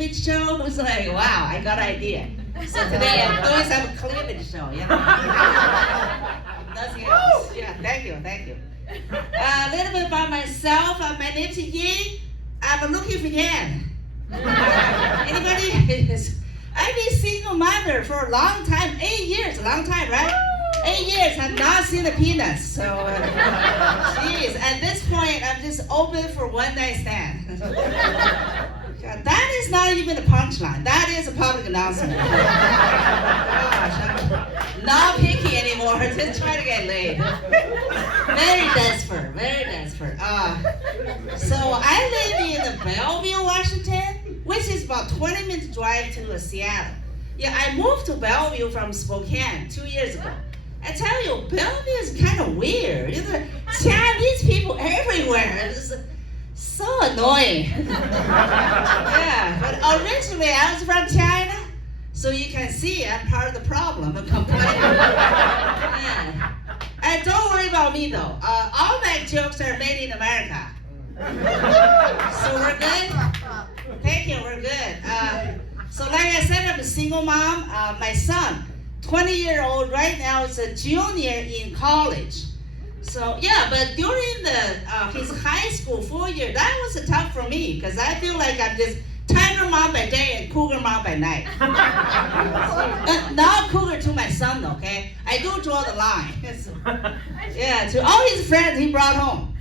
cleavage show. It was like, wow, I got an idea. So today I'm doing some cleavage show, you know. Nothing else. Yeah, thank you. A little bit about myself. My name's Ying. I'm looking for Yan. Anybody? I've been single mother for a long time, 8 years, a long time, right? 8 years, I've not seen the peanuts. So, geez, at this point, I'm just open for one night stand. God, that is not even a punchline. That is a public announcement. Gosh, I'm not picky anymore. Just trying to get laid. Very desperate. So I live in Bellevue, Washington, which is about 20 minutes drive to Seattle. Yeah, I moved to Bellevue from Spokane 2 years ago. I tell you, Bellevue is kind of weird. You know, Chinese people everywhere. It's so annoying. Yeah, but originally I was from China, so you can see I'm part of the problem. I'm complaining. Yeah. And don't worry about me though. All my jokes are made in America. So we're good? Thank you, we're good. So like I said, I'm a single mom. My son, 20-year-old right now, is a junior in college. So yeah, but during his high school 4 year, that was tough for me because I feel like I'm just tiger mom by day and cougar mom by night. Not cougar to my son, okay? I do draw the line. Yeah, to all his friends he brought home.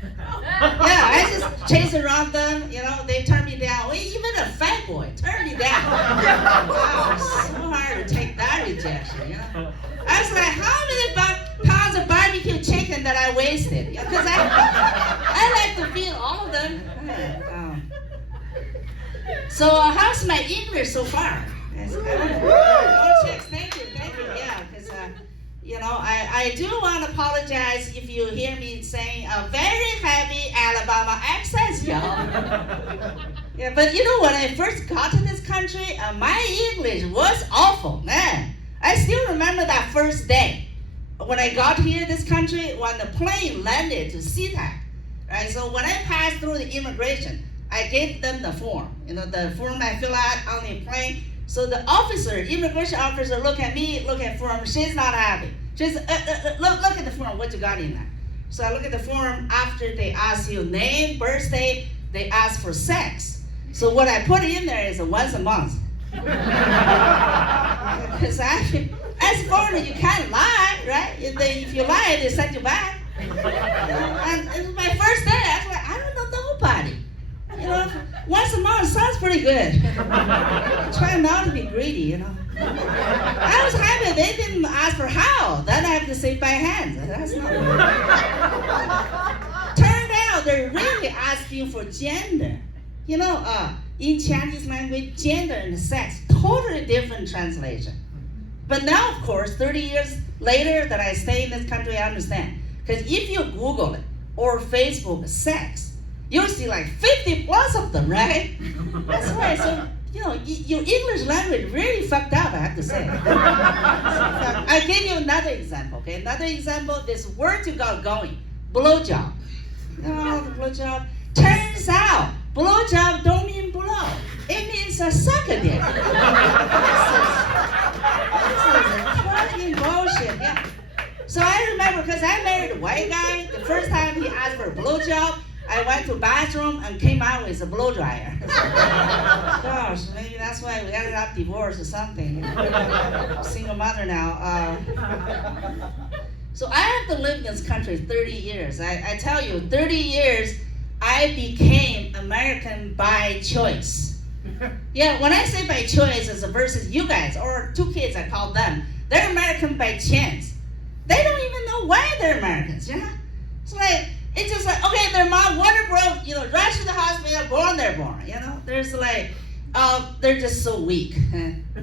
Yeah, I just chase around them, you know, they turn me down. Well, even a fat boy turned me down. Wow, it's so hard to take that rejection, you know. I was like, how many pounds of barbecue chicken that I wasted? Because I like to feel all of them. So how's my English so far? Oh, chicks, thank you, yeah, because you know, I do want to apologize if you hear me saying a very heavy Alabama accent, y'all. Yeah, but you know, when I first got to this country, my English was awful, man. I still remember that first day when I got here, this country, when the plane landed to SeaTac, right? So when I passed through the immigration, I gave them the form, you know, the form I fill out on the plane. So the immigration officer, look at me, look at form. She's not happy. She's look at the form. What you got in there? So I look at the form. After they ask you name, birthday, they ask for sex. So what I put in there is once a month. Because as foreigner, you can't lie, right? If you lie, they send you back. And it was my first day. I was like, I don't know nobody. You know, once a month sounds pretty good. Try not to be greedy, you know. I was happy they didn't ask for how. Then I have to say by hand. That's not good. Turned out they're really asking for gender. You know, in Chinese language, gender and sex, totally different translation. But now, of course, 30 years later that I stay in this country, I understand. Because if you Google it or Facebook sex, you'll see like 50 plus of them, right? That's right. So, you know, your English language really fucked up, I have to say. I'll give you another example, okay? Another example, this word you got going, blowjob. Oh, the blowjob. Turns out, blowjob don't mean blow. It means a suck a dick. This is fucking bullshit, yeah. So I remember, because I married a white guy, the first time he asked for a blowjob, I went to the bathroom and came out with a blow dryer. Gosh, maybe that's why we ended up divorced or something. I'm a single mother now. So I have to live in this country 30 years. I tell you, 30 years, I became American by choice. Yeah, when I say by choice, it's versus you guys, or two kids, I call them. They're American by chance. They don't even know why they're Americans, you know? It's just like, okay, their mom, water broke, you know, rush to the hospital, born, they're born, you know? There's like, they're just so weak.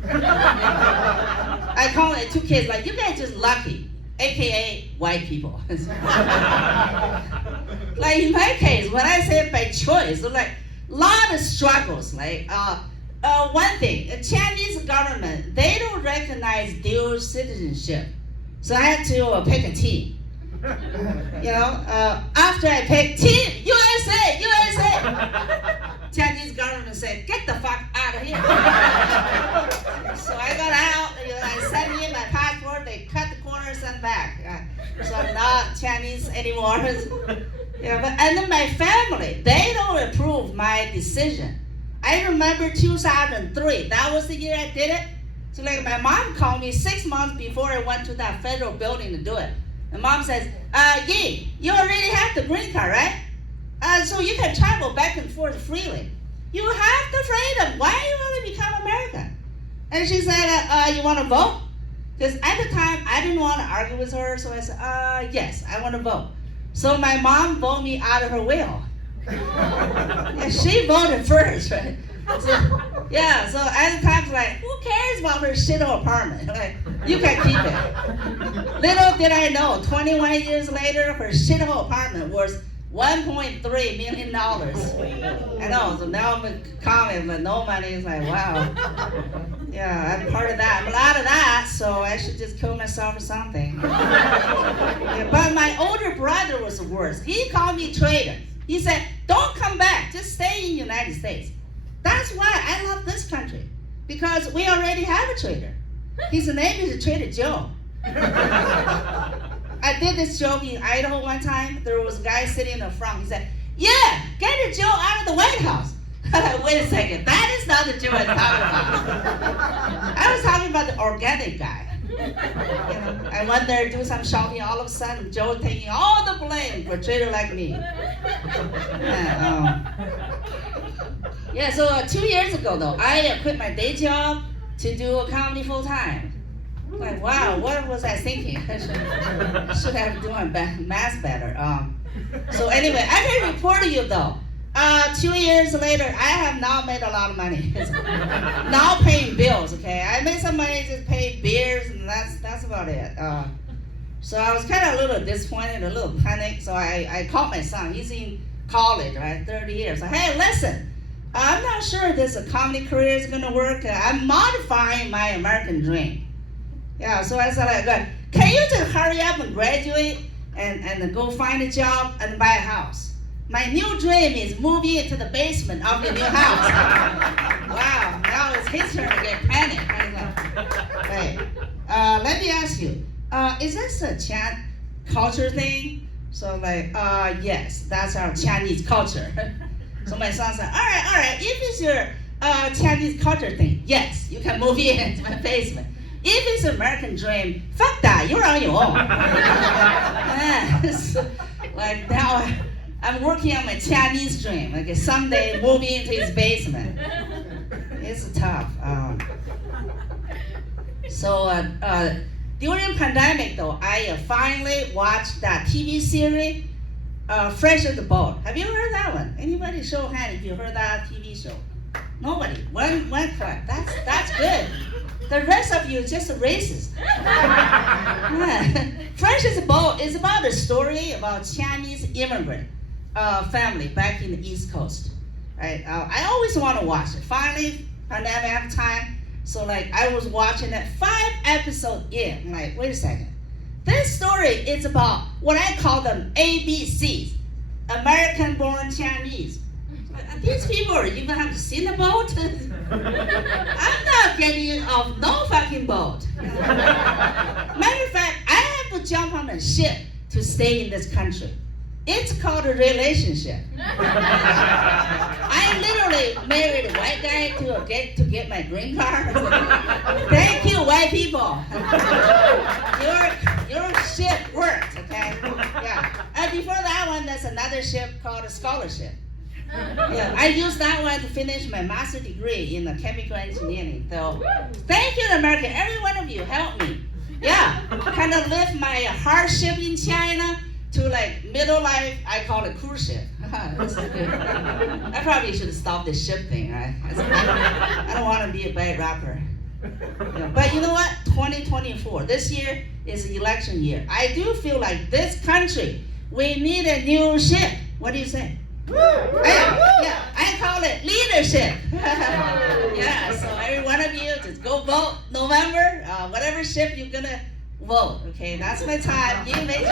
I call it two kids, like, you guys just lucky, AKA white people. Like in my case, when I say by choice, like, a lot of struggles, like, one thing, the Chinese government, they don't recognize dual citizenship. So I had to pick a team. You know, after I picked Team USA, Chinese government said, get the fuck out of here. So I got out, I sent in my passport, they cut the corner, sent back. So I'm not Chinese anymore. Yeah, and then my family, they don't approve my decision. I remember 2003, that was the year I did it. So like my mom called me 6 months before I went to that federal building to do it. And mom says, Yi, you already have the green card, right? So you can travel back and forth freely. You have the freedom. Why do you want to become American? And she said, you want to vote? Because at the time, I didn't want to argue with her, so I said, yes, I want to vote. So my mom voted me out of her will. And she voted first, right? So at the time, like, who cares about her shithole apartment? Like, you can keep it. Little did I know, 21 years later, her shithole apartment was $1.3 million. I know, so now I'm a comment, but no money. Is like, wow. Yeah, I'm part of that. I'm a lot of that, so I should just kill myself or something. Yeah, but my older brother was the worst. He called me traitor. He said, don't come back, just stay in the United States. That's why I love this country, because we already have a traitor. His name is Trader Joe. I did this joke in Idaho one time. There was a guy sitting in the front. He said, yeah, get Joe out of the White House. Wait a second, that is not the Joe I'm talking about. I was talking about the organic guy. I went there to do some shopping. All of a sudden, Joe taking all the blame for a trader like me. So 2 years ago, though, I quit my day job to do a comedy full time. Like, wow, what was I thinking? I should have done math better. So anyway, I can report to you though. 2 years later, I have now made a lot of money. Now paying bills, okay? I made some money, just paid beers, and that's about it. So I was kind of a little disappointed, a little panicked. So I called my son. He's in college, right? 30 years. So, hey, listen, I'm not sure this comedy career is gonna work. I'm modifying my American dream. Yeah, so I said, like, can you just hurry up and graduate and go find a job and buy a house? My new dream is moving into the basement of the new house. Wow, now it's his turn to get panicked. I was like, wait, let me ask you, is this a Chan culture thing? So like, yes, that's our Chinese culture. So my son said, all right, if it's your Chinese culture thing, yes, you can move into my basement. If it's an American dream, fuck that, you're on your own. So, like now, I'm working on my Chinese dream. Like someday moving into his basement. It's tough. During pandemic though, I finally watched that TV series, Fresh as a Boat. Have you heard that one? Anybody show hand if you heard that TV show? Nobody. One clap. That's good. The rest of you is just racist. Fresh as a Boat is about a story about Chinese immigrant family back in the East Coast. Right? I always want to watch it. Finally, pandemic have time. So like I was watching that 5 episodes in. I'm like, wait a second. This story is about what I call them ABCs, American-born Chinese. These people are even have seen a boat? I'm not getting off no fucking boat. Matter of fact, I have to jump on a ship to stay in this country. It's called a relationship. I literally married a white guy to get my green card. Thank you, white people. Your ship worked, okay? Yeah. And before that one, there's another ship called a scholarship. Yeah, I used that one to finish my master's degree in chemical engineering. So, thank you, America. Every one of you helped me. Yeah, kind of lift my hardship in China to like middle life. I call it cruise ship. I probably should stop this ship thing, right? I don't want to be a bad rapper. Yeah, but you know what? 2024. This year is the election year. I do feel like this country, we need a new ship. What do you say? I call it leadership. Yeah, so every one of you, just go vote November, whatever ship you're gonna vote. Okay, that's my time. You make sure.